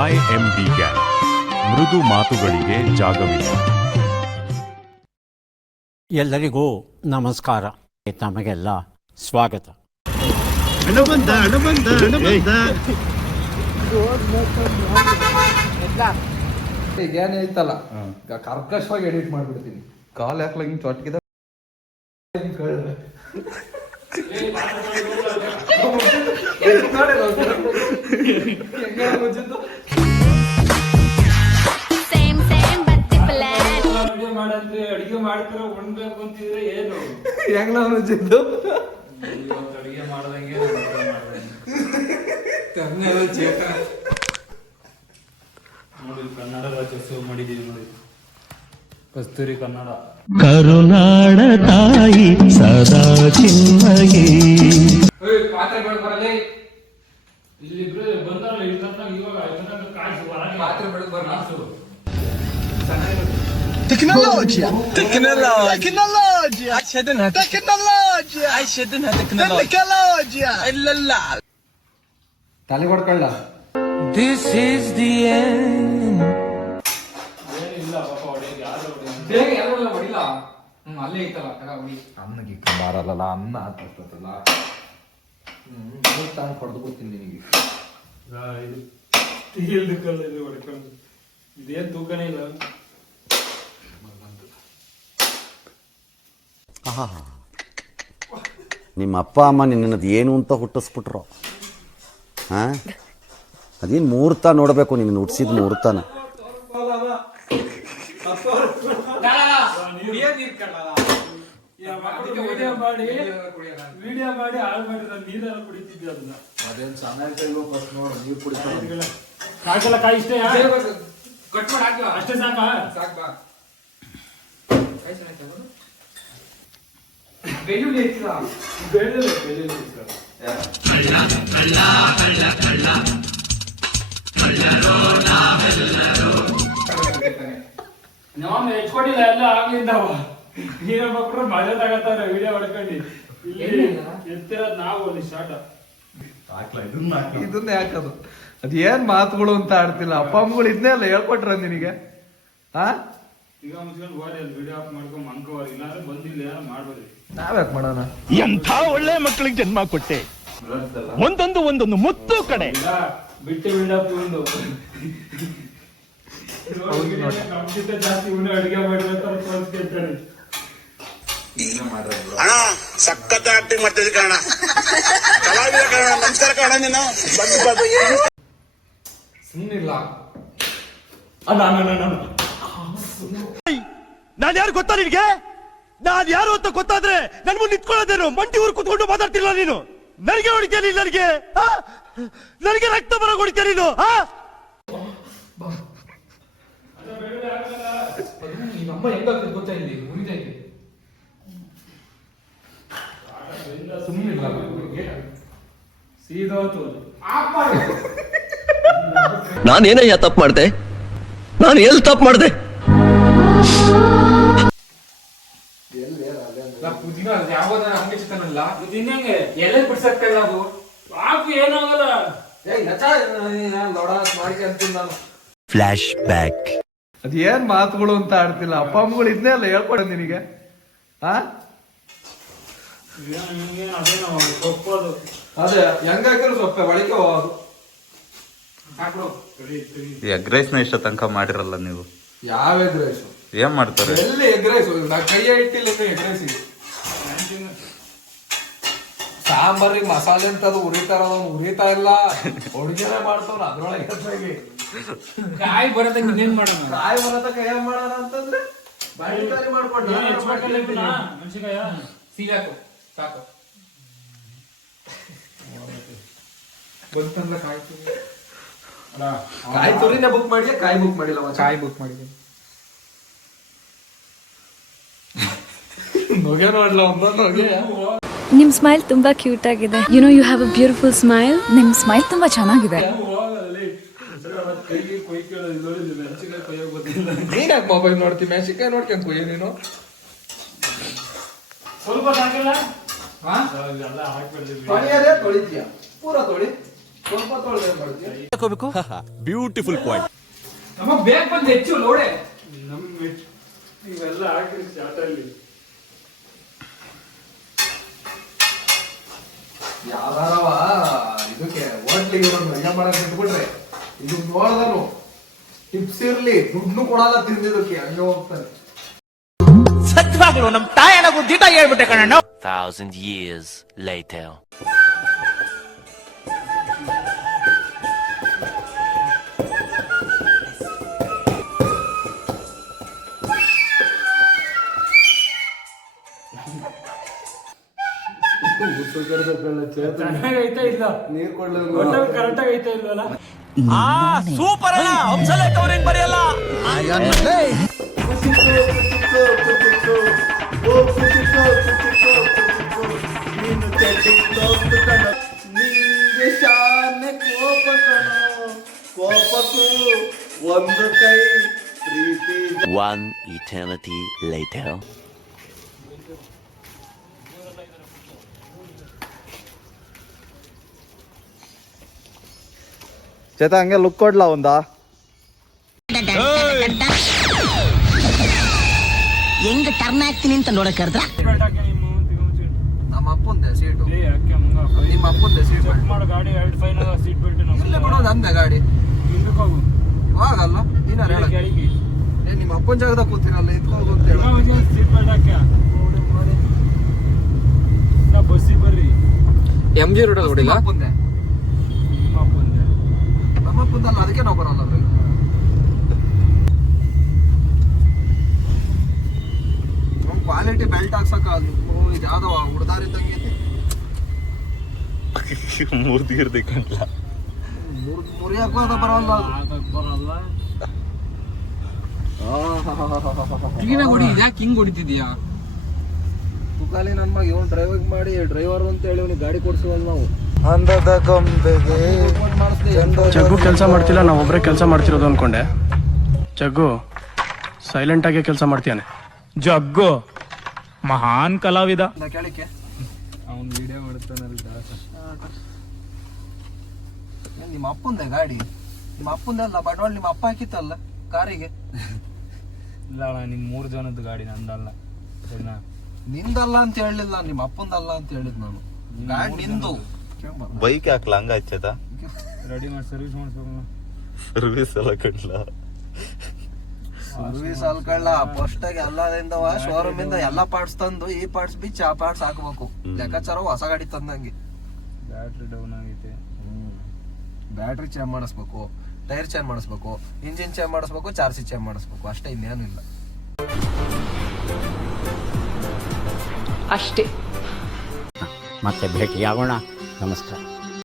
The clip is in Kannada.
YMD ಗ್ಯಾಂಗ್ ಮೃದು ಮಾತುಗಳಿಗೆ ಜಾಗವಿಲ್ಲ. ಎಲ್ಲರಿಗೂ ನಮಸ್ಕಾರ. ತಮಗೆಲ್ಲ ಸ್ವಾಗತ. ಈಗೇನು ಐತಲ್ಲ ಕರ್ಕಶವಾಗಿ ಎಡಿಟ್ ಮಾಡ್ಬಿಡ್ತೀನಿ. ಕಾಲ್ ಹಾಕ್ಲ ಹಿಂಗೆ ಚೊಟ್ಕಿದ ಅಡಿಗೆ ಮಾಡ್ತಾರ ಉಣ್ಬೇಕು ಅಂತಿದ್ರೆ ಏನು ಹೆಂಗ್ ನಾವು ರುಚಿದ್ದು ಅಡಿಗೆ ಮಾಡ್ದಂಗೆ ನೋಡಿ ಕನ್ನಡ ರಾಜ್ಯೋತ್ಸವ ಮಾಡಿದೀವಿ ನೋಡಿ. ಕಸ್ತೂರಿ ಕನ್ನಡ ಕರುನಾಡ ತಾಯಿ ಸದಾ ಚಿನ್ಮಯಿ. ಪಾತ್ರೆ ಬರಲಿ ಇಲ್ಲಿಬ್ರು ಬಂದಾರಲ್ಲ ಇವಾಗ ಕಾಯಿಸು ಪಾತ್ರೆ ಬೆಳಗ್ಗೆ ಬರಲಿ. تكنولوجيا عشدنها تكنولوجيا إلا لا ತಲೆ ಹೊಡ್ಕೊಳ್ಳ. This is the end. ಏನಿಲ್ಲ ಪಾಪ ಹೊಡೆಯೋದು ಯಾರು ಬೇಗ ಯಾರು ಹೊಡಿಲ್ಲ. ಅಲ್ಲೇ ಐತಲ್ಲ ಕರ ಹೊಡಿ. ಅನ್ನಕ್ಕೆ ಬಾರಲ್ಲ ಅನ್ನ ಆಗ್ತಲ್ಲ. ತಾನು ಹೊಡೆದು ಬಿಡ್ತೀನಿ ನಿನಗೆ. ಇದು ಟೀಲ್ಡ್ ಕಲ್ಲಲ್ಲಿ ಹೊಡ್ಕೊಂಡು ಇದೇನು ತೂಕನೇ ಇಲ್ಲ. ನಿಮ್ಮ ಅಪ್ಪ ಅಮ್ಮ ನಿನ್ನದು ಏನು ಅಂತ ಹುಟ್ಟಿಸ್ಬಿಟ್ರು. ಹಾಂ, ಅದೇನು ಮುಹೂರ್ತ ನೋಡಬೇಕು, ನಿನ್ನ ಹುಟ್ಟಿಸಿದ ಮುಹೂರ್ತನ. ವಿಡಿಯೋ ಮಾಡಿ ಹಾಳು ಮಾಡಿದ್ರೆ ನೀರೆಲ್ಲ ಕುಡಿತಿದ್ದೆ ಅದನ್ನ. ಅದೇನು ಚೆನ್ನಾಗಿ ಫಸ್ಟ್ ನೋಡು ನೀರು ಕುಡಿತಾರೆ. ಕಾಯ್ಸಲ್ಲ ಕಾಯಿ ಇಷ್ಟೇ ಕಟ್ ಮಾಡಿ ಹಾಕ್ಲ ಅಷ್ಟೇ ಸಾಕಾ? ಸಾಕಾ ಕಾಯಿ ಚೆನ್ನಾಗಿ ಬೆಳ್ಳುಳ್ಳಿ ಹೆಚ್ಚಿಲ್ಲ. ಬೆಳ್ಳುಳ್ಳಿ ನಾವು ಹೆಚ್ಕೊಂಡಿಲ್ಲ ಎಲ್ಲ ಆಗ್ಲಿಂದವ. ನೀರ ಮಕ್ಕಳು ಮಜಾ ತಗತ್ತಾರ ವಿಡಿಯೋ ಹೊಡ್ಕೊಂಡು. ಇಲ್ಲಿ ಎತ್ತಿರೋದ್ ನಾವು ಅಲ್ಲಿ ಶಾರ್ಟ್ ಇದನ್ನ ಯಾಕದು ಅದೇನ್ ಮಾತುಗಳು ಅಂತ ಆಡ್ತಿಲ್ಲ. ಅಪ್ಪ ಅಮ್ಮಗಳು ಇದನ್ನೇ ಅಲ್ಲ ಹೇಳ್ಕೊಟ್ರ ನಿನಗೆ. ಹಾ ಈಗ ಮುಚ್ಕೊಂಡು ಹೋಗಿ ಅಲ್ಲಿ ವಿಡಿಯೋ ಆಫ್ ಮಾಡ್ಕೊಂಡು ಮಂಕವ್ರು ಇಲ್ಲಾಂದ್ರೆ ಬಂದಿಲ್ಲ ಯಾರು ಮಾಡ್ಬೋದು. ನಾವ್ಯಾಕೆ ಮಾಡೋಣ? ಎಂಥ ಒಳ್ಳೆ ಮಕ್ಕಳಿಗೆ ಜನ್ಮ ಕೊಟ್ಟೆ. ಒಂದೊಂದು ಮುತ್ತು ಕಡೆ ಬಿಟ್ಟು ಬಿಲ್ಡಪ್ ಒಂದು ಕಂಪ್ಯೂಟರ್ ಜಾಸ್ತಿ ಉಂಡು ಅಡಿಗೆ ಮಾಡ್ಬೇಕಾದ್ರೆ ತೋರಿಸ್ಕೊಳ್ತಾರೆ. ಅಣ್ಣ ಸಖತ್ ಆಕ್ಟಿಂಗ್ ಮಾಡ್ತಿದ್ದೆ ಕಣ, ಕಲಾವಿದ ಕಣ. ನಮಸ್ಕಾರ ಕಣ, ನೀನು ಸುಮ್ಮನಿಲ್ಲ. ನಾನು ಯಾರು ಗೊತ್ತಾ ನಿನ್ಗೆ? ನಾನು ಯಾರು ಅಂತ ಗೊತ್ತಾದ್ರೆ ನನ್ ಮುಂದೆ ನಿಂತ್ಕೊಳ್ಳೋದೇನು? ಮಂಡಿ ಊರು ಕುತ್ಕೊಂಡು ಮಾತಾಡ್ತಿಲ್ಲ ನೀನು. ನನಗೆ ಹೊಡಿತೀಯ ನೀನು? ನನಗೆ ರಕ್ತ ಬರ ಹೊಡಿತೀಯ ನೀನು? ನಮ್ಮ ಹೆಂಗಾಗ್ತದೆ ಗೊತ್ತಾ? ಇಲ್ಲಿ ಉರಿತಾ ಇದೆ. ಸುಮ್ಮನಿಲ್ಲ ಸೀದಾ ನಾನೇನಯ್ಯ ತಪ್ಪು ಮಾಡ್ದೆ? ನಾನು ಎಲ್ಲಿ ತಪ್ಪು ಮಾಡ್ದೆ? ಪುದೀನ ಯಾವ್ದಾರ ಹಂಗೆ ಚಿಕನಲ್ಲ ಪುದೀನಂಗೆ ಎಲೆ ಬಿಡ್ಸಕ್ಕಲ್ಲ ಅದು ಹಾಕು ಏನಾಗಲ್ಲ. ಮಾಡ್ಕೆ ಅಂತೀನಿ ನಾನು. Flash back. ಅದೇನ್ ಮಾತುಗಳು ಅಂತ ಆಡ್ತಿಲ್ಲ. ಅಪ್ಪ ಅಮ್ಮಗಳು ಇದನ್ನೇ ಅಲ್ಲ ಹೇಳ್ಕೊಡ ನಿನಗೆ. ಹಾ ಸೊಪ್ಪದು ಅದೇ ಹೆಂಗಾಕಿರೋ ಸೊಪ್ಪೆ ಒಳಗೆ ಹೋಗೋದು. ಎಗ್ ರೈಸ್ನ ಇಷ್ಟ ತನಕ ಮಾಡಿರಲ್ಲ ನೀವು. ಯಾವ ಎಗ್ ರೈಸು? ಏನ್ ಮಾಡ್ತಾರೆ? ಎಲ್ಲಿ ಎಗ್ ರೈಸ್? ನಾ ಕೈಯ ಇಟ್ಟಿಲ್ಲ ಎಗ್ ರೈಸಿಗೆ. ಸಾಂಬಾರಿಗೆ ಮಸಾಲೆ ಅಂತ ಅದು ಉರಿತಾರ, ಉರಿತಾ ಇಲ್ಲ. ಅಡುಗೆನೆ ಮಾಡ್ತಾವ ಅದ್ರೊಳಗೆ. ಕಾಯಿ ಬರತ್ತ ಇನ್ನೇನ್ ಮಾಡೋಣ? ಕಾಯಿ ಬರತ್ತ ಕೈ ಮಾಡೋಣ ಅಂತಂದ್ರೆ ಮಾಡ್ಕೊಂಡು ಮೆಣಸಿನಕಾಯ ಸೀದಾಕು ಸಾಕು ಬಂತಂದ್ರೆ ಕಾಯಿ ತುರಿನ ಬುಕ್ ಮಾಡಿ. ಕಾಯಿ ಬುಕ್ ಮಾಡಿಲ್ಲ. ಕಾಯಿ ಬುಕ್ ಮಾಡಿದ್ದೀನಿ. ನೋಗೆ ನೋಡ್ಲ ನೋಗೆ. ನಿಮ್ ಸ್ಮೈಲ್ ತುಂಬಾ ಕ್ಯೂಟ್ ಆಗಿದೆ. You know you have a beautiful smile. ನಿಮ್ ಸ್ಮೈಲ್ ತುಂಬಾ ಚೆನ್ನಾಗಿದೆ. ನೀನ್ ಯಾಕೆ ಮೊಬೈಲ್ ನೋಡ್ತಿ? ಮೆಣಸಿನ್ಕಾಯಿ ನೋಡ್ಕೊಂಡ್ ಕುಯ್ಯ ನೀನು. ಸ್ವಲ್ಪ ಸಾಕಿಲ್ಲ. ತೊಳಿಯದೇ ತೊಳಿತೀಯ ಪೂರ ತೊಳಿ. ಸ್ವಲ್ಪ ತೊಳ್ದೆ ಮಾಡ್ತೀಯ. Beautiful point. ನಮಗ್ ಬೇಗ ಬಂದು ಹೆಚ್ಚು ಲೋಡೆ. ನೀವೆಲ್ಲ ಹಾಕಿರಿ ಚಾಟಲ್ಲಿ. ಯಾವಾರವ ಇದಕ್ಕೆ ಹೋಟ್ಲಿಗೆ ರಜಾ ಮಾಡಕ್ ಬಿಟ್ಬಿಟ್ರೆ ಇದು ನೋಡ್ದನು ಟಿಪ್ಸ್ ಇರ್ಲಿ ದುಡ್ಡು ಕೊಡಲ್ಲ ತಿಂದಿದ್ದಕ್ಕೆ ಹಂಗೆ ಹೋಗ್ತಾರೆ. ಸತ್ವಾಗ್ಲು ನಮ್ ತಾಯನಗೂ ದಿಟ ಹೇಳ್ಬಿಟ್ಟೆ ಕಣ. 1000 years later. ಚೆನ್ನಾಗೈತಾ ಇಲ್ಲ? ನೀರ್ ಕೊಡ್ಲಿಲ್ಲ ಒಟ್ಟಾರೆ ಕರೆಕ್ಟಾಗಿ ಐತಾ ಇಲ್ವಲ್ಲ? ಸೂಪರ್ ಅಲ್ಲ, ಹಂಸಲೇಖ ಅವ್ರೇನ್ ಬರೆಯಲ್ಲ. ಒಂದು ಕೈ ಪ್ರೀತಿ. One eternity later. ಚೇತ ಹಂಗೆ ಲುಕ್ ಕೊಡ್ಲಾ ಒಂದಾ? ಹೆಂಗ್ ಟರ್ನ್ ಆಗ್ತೀನಿ ಅಂತ ನೋಡಕ್ ಕರ್ದ್ರ ನಮ್ಮ ಅಪ್ಪಂದೆ ಸೀಟು. ಏ, ಯಾಕೆ ಹಂಗ? ನಿಮ್ಮ ಅಪ್ಪಂದೆ ಸೀಟ್ ಚೆಕ್ ಮಾಡು ಗಾಡಿ, 2 ಫೈನ್ ಸೀಟ್ ಬೆಲ್ಟ್ ಇಲ್ಲೇ ಬಿಡೋದು ಅಂದೆ ಗಾಡಿ. ಹಿಂದಕ್ಕೆ ಹೋಗು. ಇವಾಗಲ್ಲ ನೀನು ಹೇಳ ಕೆಳಗೆ ನಿಮ್ಮ ಅಪ್ಪನ ಜಾಗದಾಗ ಕೂತಿರಲ್ಲ ಇದ್ಕೋದು ಅಂತ ಹೇಳ. ಸೀಟ್ ಬೆಲ್ಟ್ ಹಾಕ್ಯ. ನಾ ಬಸ್ಸಿಗೆ ಬರ್ರಿ. MG ರೋಡ್ ನೋಡಿಲ್ಲ ಅಪ್ಪಂದೆ. ನಿಮ್ಮ ಅಪ್ಪಂದೆ. ನಮ್ಮ ಅಪ್ಪಂದಲ್ಲ, ಅದಕ್ಕೆ ನಾವು ಬರಲ್ಲ ಅದ್ರಲ್ಲಿ. ಕ್ವಾಲಿಟಿ ಬೆಲ್ಟ್ ಹಾಕ್ಸಕ ಇದು ಯಾವ್ದೋ ಹುಡ್ದಾರಿದ್ದಂಗೆ ಐತಿ. ಮೂರ್ದಿರ್ದಿ ಕಂಡ್ಲ. ಮುರಿಯಾಕೂ ಅದ ಬರಲ್ಲ ಅದು. ಅದಕ್ಕೆ ಬರಲ್ಲ. ಹೊಡಿ ಯಾಕೆ ಹಿಂಗ್ ಹೊಡಿತಿದ್ಯಾ? ತುಕಾಲಿ ನನ್ ಮಗ ಇವನ್ ಡ್ರೈವಿಂಗ್ ಮಾಡಿ ಡ್ರೈವರ್ ಅಂತ ಹೇಳಿ ಅವ್ನಿಗೆ ಗಾಡಿ ಕೊಡ್ಸುವಲ್ಲ ನಾವು. ಅಂದದ ಗೊಂಬೆಗೆ ಜಗ್ಗು ಕೆಲಸ ಮಾಡ್ತಿಲ್ಲ, ನಾವು ಒಬ್ಬರೇ ಕೆಲಸ ಮಾಡ್ತಿರೋದು ಅನ್ಕೊಂಡೆ. ಜಗ್ಗು ಸೈಲೆಂಟ್ ಆಗಿ ಕೆಲಸ ಮಾಡ್ತೀಯಾನೆ. ಜಗ್ಗು ಮಹಾನ್ ಕಲಾವಿದ. ಕೇಳಿಕೆ ಅವ್ನು ವಿಡಿಯೋ ಮಾಡ್ತಾನಲ್ಲ ದಾಸ. ನಿಮ್ಮ ಅಪ್ಪಂದೆ ಗಾಡಿ, ನಿಮ್ಮ ಅಪ್ಪಂದೆ ಅಲ್ಲ ಬಂಡವಾಳ ನಿಮ್ಮ ಅಪ್ಪ ಹಾಕಿತ್ತಲ್ಲ ಕಾರಿಗೆ. ಇಲ್ಲ ಅಣ್ಣ, ನಿಮ್ 3 ಜನದ ಗಾಡಿ ನಂದಲ್ಲ, ಸರಿನಾ? ನಿಂದಲ್ಲ ಅಂತ ಹೇಳಿಲ್ಲ, ನಿಮ್ಮ ಅಪ್ಪಂದಲ್ಲ ಅಂತ ಹೇಳಿದ್ ನಾನು. ಗಾಡಿ ನಿಂದು. ಬೈಕ್ ಹಾಕ್ಲಾ ಹಂಗ ಚೇತ? ರೆಡಿ ಮಾಡಿ ಸರ್ವಿಸ್ ಮಾಡಿಸ್ಬೇಕು. ಸರ್ವಿಸ್ ಎಲ್ಲ ಕಂಡ್ಲ. ಸರ್ವಿಸ್ ಅಲ್ಕಳ್ಳ ಫಸ್ಟ್ ಆಗಿ ಎಲ್ಲದಿಂದ ಶೋರೂಮ್ ಇಂದ ಎಲ್ಲಾ ಪಾರ್ಟ್ಸ್ ತಂದು ಈ ಪಾರ್ಟ್ಸ್ ಬಿಚ್ಚಿ ಆ ಪಾರ್ಟ್ಸ್ ಹಾಕ್ಬೇಕು. ಲೆಕ್ಕಾಚಾರ ಹೊಸ ಗಾಡಿ ತಂದಂಗೆ. ಬ್ಯಾಟ್ರಿ ಡೌನ್ ಆಗೈತೆ. ಬ್ಯಾಟ್ರಿ ಚೇಂಜ್ ಮಾಡಿಸ್ಬೇಕು, ಟೈರ್ ಚೇಂಜ್ ಮಾಡಿಸ್ಬೇಕು, ಇಂಜಿನ್ ಚೇಂಜ್ ಮಾಡಿಸ್ಬೇಕು, ಚಾರ್ಜಿ ಚೇಂಜ್ ಮಾಡಿಸ್ಬೇಕು, ಅಷ್ಟೇ, ಇನ್ನೇನು ಇಲ್ಲ. ಅಷ್ಟೇ. ಮತ್ತೆ ಭೇಟಿಯಾಗೋಣ. ನಮಸ್ಕಾರ.